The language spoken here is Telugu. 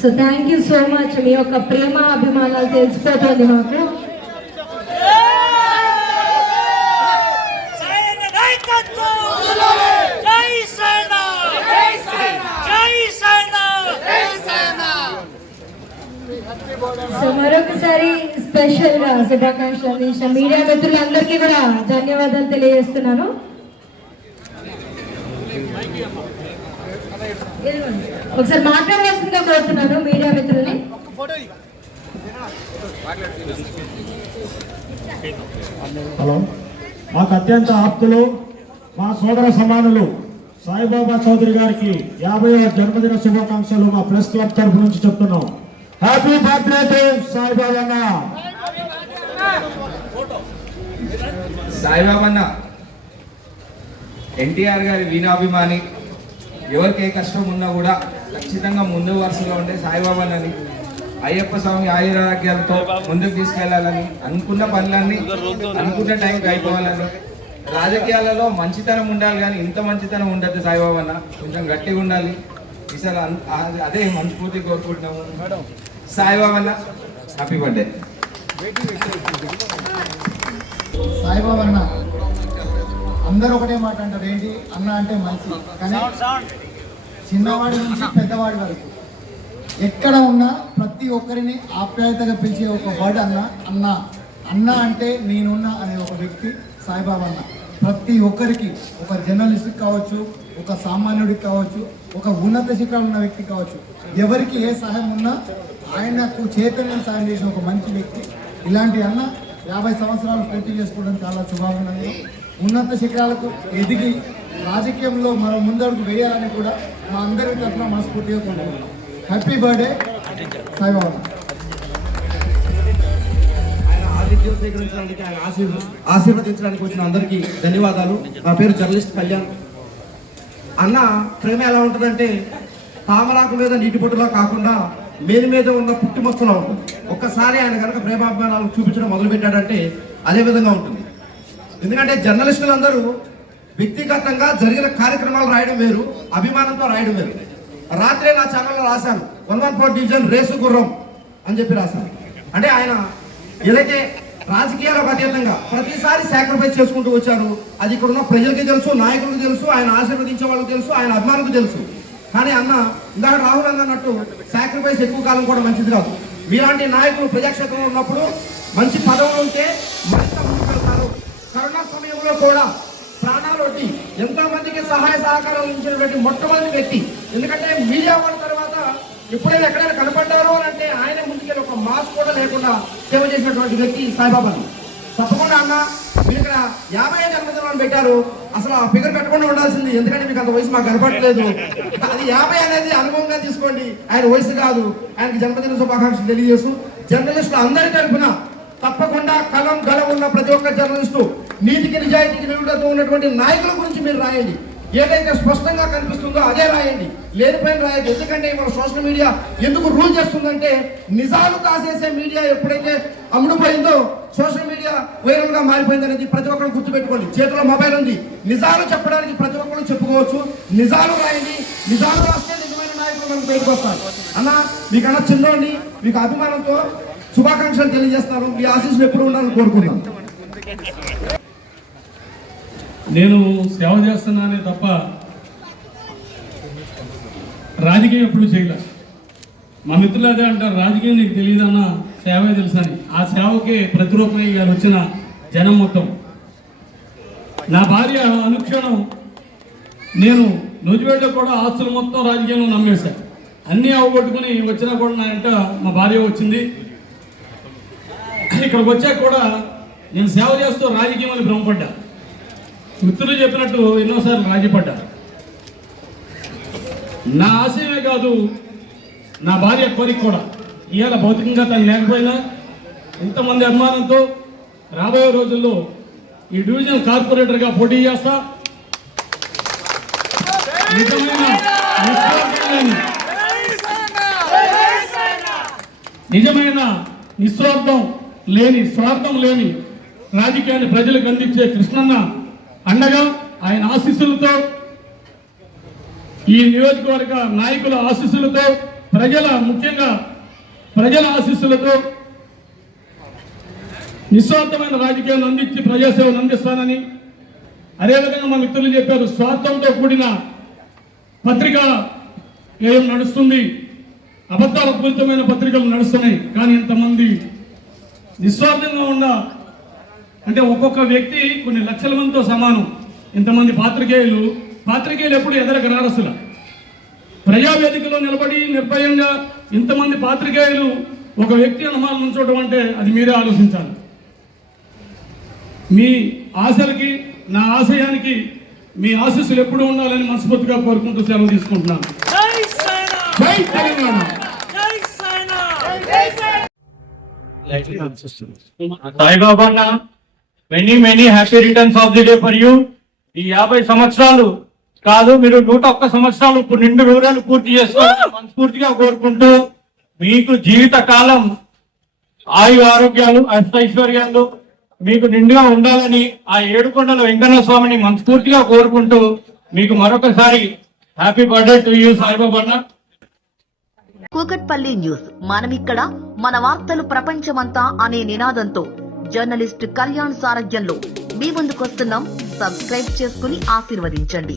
So thank you so much. మీ యొక్క ప్రేమ అభిమానాలు తెలిసిపోతుంది మాకు. సో మరొకసారి స్పెషల్ గా శుభాకాంక్షలు అందించిన మీడియా మిత్రులందరికీ కూడా ధన్యవాదాలు తెలియజేస్తున్నాను. ఒకసారి మాట్లాడవలసిందిగా కోరుతున్నాను మీడియా మిత్రుల్ని. హలో, మాకు అత్యంత ఆప్తులు, మా సోదర సమానులు సాయిబాబా చౌదరి గారికి 50వ జన్మదిన శుభాకాంక్షలు మా ప్రెస్ క్లబ్ తరఫు నుంచి చెప్తున్నాం. హ్యాపీ బర్త్డే టు సాయిబాబా అన్న. సాయిబాబా అన్న ఎన్టీఆర్ గారి వీణాభిమాని. ఎవరికి ఏ కష్టం ఉన్నా కూడా ఖచ్చితంగా ముందు వరుసలో ఉండే సాయిబాబా అన్నని అయ్యప్ప స్వామి ఆయురారోగ్యాలతో ముందుకు తీసుకెళ్లాలని, అనుకున్న పనులన్నీ అనుకున్న టైంకి అయిపోవాలని, రాజకీయాలలో మంచితనం ఉండాలి కానీ ఇంత మంచితనం ఉండదు సాయిబాబా అన్న. కొంచెం గట్టిగా ఉండాలి ఈసారి, అదే మనస్ఫూర్తి కోరుకుంటున్నాము. సాయిబాబా అన్న హ్యాపీ బర్త్డే. సాయిబాబా అన్న అందరూ ఒకటే మాట అంటారు, ఏంటి అన్న అంటే మంచి. కానీ చిన్నవాడి నుంచి పెద్దవాడి వరకు ఎక్కడ ఉన్నా ప్రతి ఒక్కరిని ఆప్యాయతగా పిలిచే ఒక వర్డ్ అన్న. అన్న అన్న అంటే నేనున్నా అనే ఒక వ్యక్తి సాయిబాబా అన్న. ప్రతి ఒక్కరికి, ఒక జర్నలిస్ట్కి కావచ్చు, ఒక సామాన్యుడికి కావచ్చు, ఒక ఉన్నత శిఖరాలు ఉన్న వ్యక్తి కావచ్చు, ఎవరికి ఏ సహాయం ఉన్నా ఆయనకు చేతనని సాయం చేసిన ఒక మంచి వ్యక్తి. ఇలాంటి అన్న 50 సంవత్సరాలు పూర్తి చేసుకోవడం చాలా శుభాభినందనం. ఉన్నత శిఖరాలకు ఎదిగి రాజకీయంలో మనం ముందడుగు వేయాలని కూడా మా అందరి తరఫున మనస్ఫూర్తిగా కోరుకుంటున్నాం. Happy birthday Saibaba. ఆయన ఆతిథ్యం స్వీకరించడానికి, ఆయన ఆశీర్వదించడానికి వచ్చిన అందరికీ ధన్యవాదాలు. నా పేరు జర్నలిస్ట్ కళ్యాణ్. అన్న ప్రేమ ఎలా ఉంటుందంటే తామరాకు మీద నీటి బొట్టులా కాకుండా మేలు మీద ఉన్న పుట్టి మొచ్చలా ఉంటుంది. ఒక్కసారి ఆయన కనుక ప్రేమాభిమానాలు చూపించడం మొదలుపెట్టాడంటే అదే విధంగా ఉంటుంది. ఎందుకంటే జర్నలిస్టులందరూ వ్యక్తిగతంగా జరిగిన కార్యక్రమాలు రాయడం వేరు, అభిమానంతో రాయడం వేరు. రాత్రే నా ఛానల్లో రాశాను 114 డివిజన్ రేసు గుర్రం అని చెప్పి రాశాను. అంటే ఆయన ఏదైతే రాజకీయాలకు అతీతంగా ప్రతిసారి సాక్రిఫైస్ చేసుకుంటూ వచ్చారు. అది ఇక్కడ ఉన్న ప్రజలకి తెలుసు, నాయకులకు తెలుసు, ఆయన ఆశీర్వదించే వాళ్ళకి తెలుసు, ఆయన అభిమానులకు తెలుసు. కానీ అన్న ఇందాక రాహుల్ అన్నట్టు సాక్రిఫైస్ ఎక్కువ కాలం కూడా మంచిది కాదు. మీలాంటి నాయకులు ప్రజాక్షేత్రంలో ఉన్నప్పుడు మంచి పదవులు ఉంటే మరింత ముందుకు వెళ్తారు. కరోనా సమయంలో కూడా ప్రాణాలు వడ్డి ఎంతో మందికి సహాయ సహకారాలు ఇచ్చినటువంటి మొట్టమొదటి వ్యక్తి. ఎందుకంటే మీడియా వాళ్ళ తర్వాత ఎప్పుడైనా ఎక్కడైనా కనపడ్డారు అని అంటే ఆయన ముందుకెళ్ళి ఒక మాస్క్ కూడా లేకుండా సేవ చేసినటువంటి వ్యక్తి సాయిబాబా. తప్పకుండా అన్న మీరు ఇక్కడ 50 జన్మదినాన్ని పెట్టారు. అసలు ఆ ఫిగర్ పెట్టకుండా ఉండాల్సింది, ఎందుకంటే మీకు అంత వయసు మాకు కనపడలేదు. అది 50 అనేది అనుభవంగా తీసుకోండి, ఆయన వయసు కాదు. ఆయనకి జన్మదిన శుభాకాంక్షలు తెలియజేస్తూ జర్నలిస్టులు అందరి తరఫున తప్పకుండా కలం గలం ఉన్న ప్రతి ఒక్క జర్నలిస్టు నీతికి నిజాయితీకి నిలువుతో ఉన్నటువంటి నాయకుల గురించి మీరు రాయండి. ఏదైతే స్పష్టంగా కనిపిస్తుందో అదే రాయండి, లేనిపైన రాయదు. ఎందుకంటే మన సోషల్ మీడియా ఎందుకు రూల్ చేస్తుందంటే నిజాలు కాసేసే మీడియా ఎప్పుడైతే అమ్ముడుపోయిందో సోషల్ మీడియా వైరల్ గా మారిపోయింది అనేది ప్రతి ఒక్కరు గుర్తుపెట్టుకోండి. చేతిలో మొబైల్ ఉంది, నిజాలు చెప్పడానికి ప్రతి ఒక్కరు చెప్పుకోవచ్చు. నిజాలు రాయండి, నిజాలు రాస్తే నిజమైన నాయకులు మనకు బయటకు వస్తారు. అన్న మీకన్నా చిన్నోండి, మీకు అభిమానంతో శుభాకాంక్షలు తెలియజేస్తాను. మీ ఆశీస్సులు ఎప్పుడు ఉండాలని కోరుకుందాం. నేను సేవ చేస్తున్నానే తప్ప రాజకీయం ఎప్పుడు చేయలే. మా మిత్రులు అదే అంటారు, రాజకీయం నీకు తెలియదన్నా సేవే తెలుసని. ఆ సేవకే ప్రతిరూపమై గారు వచ్చిన జనం మొత్తం. నా భార్య అనుక్షణం నేను నూజివేడులో కూడా ఆస్తులు మొత్తం రాజకీయంలో నమ్మేశాను. అన్నీ అవగొట్టుకుని వచ్చినా కూడా నా వెంట మా భార్య వచ్చింది. ఇక్కడికి వచ్చాక కూడా నేను సేవ చేస్తూ రాజకీయం అని భ్రమపడ్డా. మిత్రులు చెప్పినట్టు ఎన్నోసార్లు రాజీపడ్డా. నా ఆశయమే కాదు, నా భార్య కోరిక కూడా. ఇవాళ భౌతికంగా తను లేకపోయినా ఇంతమంది అభిమానంతో రాబోయే రోజుల్లో ఈ డివిజన్ కార్పొరేటర్గా పోటీ చేస్తా. నిజమైన నిస్వార్థం లేని, స్వార్థం లేని రాజకీయాన్ని ప్రజలకు అందించే కృష్ణన్న అండగా, ఆయన ఆశీస్సులతో, ఈ నియోజకవర్గ నాయకుల ఆశీస్సులతో ముఖ్యంగా ప్రజల ఆశీస్సులతో నిస్వార్థమైన రాజకీయాలను అందించి ప్రజాసేవను అందిస్తానని, అదేవిధంగా మా మిత్రులు చెప్పారు, స్వార్థంతో కూడిన పత్రికా వ్యయం నడుస్తుంది, అబద్ధాల పూరితమైన పత్రికలు నడుస్తున్నాయి. కానీ ఇంతమంది నిస్వార్థంగా అంటే ఒక్కొక్క వ్యక్తి కొన్ని లక్షల మందితో సమానం. ఇంతమంది పాత్రికేయులు ఎప్పుడు ఎదరకు రారు. అసలు ప్రజావేదికలో నిలబడి నిర్భయంగా ఇంతమంది పాత్రికేయులు ఒక వ్యక్తి అనుమానం ఉంచడం అంటే అది మీరే ఆలోచించాలి. మీ ఆశలకి, నా ఆశయానికి మీ ఆశీస్సులు ఎప్పుడు ఉండాలని మనస్ఫూర్తిగా కోరుకుంటూ సెలవు తీసుకుంటున్నాను. జై తెలంగాణ. సాయిబాబా అన్న, many happy returns of the day for you. ఈ 50 సంవత్సరాలు కాదు, మీరు 101 సంవత్సరాలు నిండు నూరేళ్ళు పూర్తి చేసుకోవాలని మనస్ఫూర్తిగా కోరుకుంటూ, మీకు జీవిత కాలం ఆయు ఆరోగ్యాలు అష్టైశ్వర్యాలు మీకు నిండుగా ఉండాలని ఆ ఏడుకొండల వెంకన్న స్వామిని మనస్ఫూర్తిగా కోరుకుంటూ, మీకు మరొకసారి happy birthday to you Saibaba అన్న. కూకట్పల్లి న్యూస్, మనమిక్కడ మన వార్తలు ప్రపంచమంతా అనే నినాదంతో జర్నలిస్ట్ కళ్యాణ్ సారథ్యంలో మీ ముందుకొస్తున్నాం. సబ్స్క్రైబ్ చేసుకుని ఆశీర్వదించండి.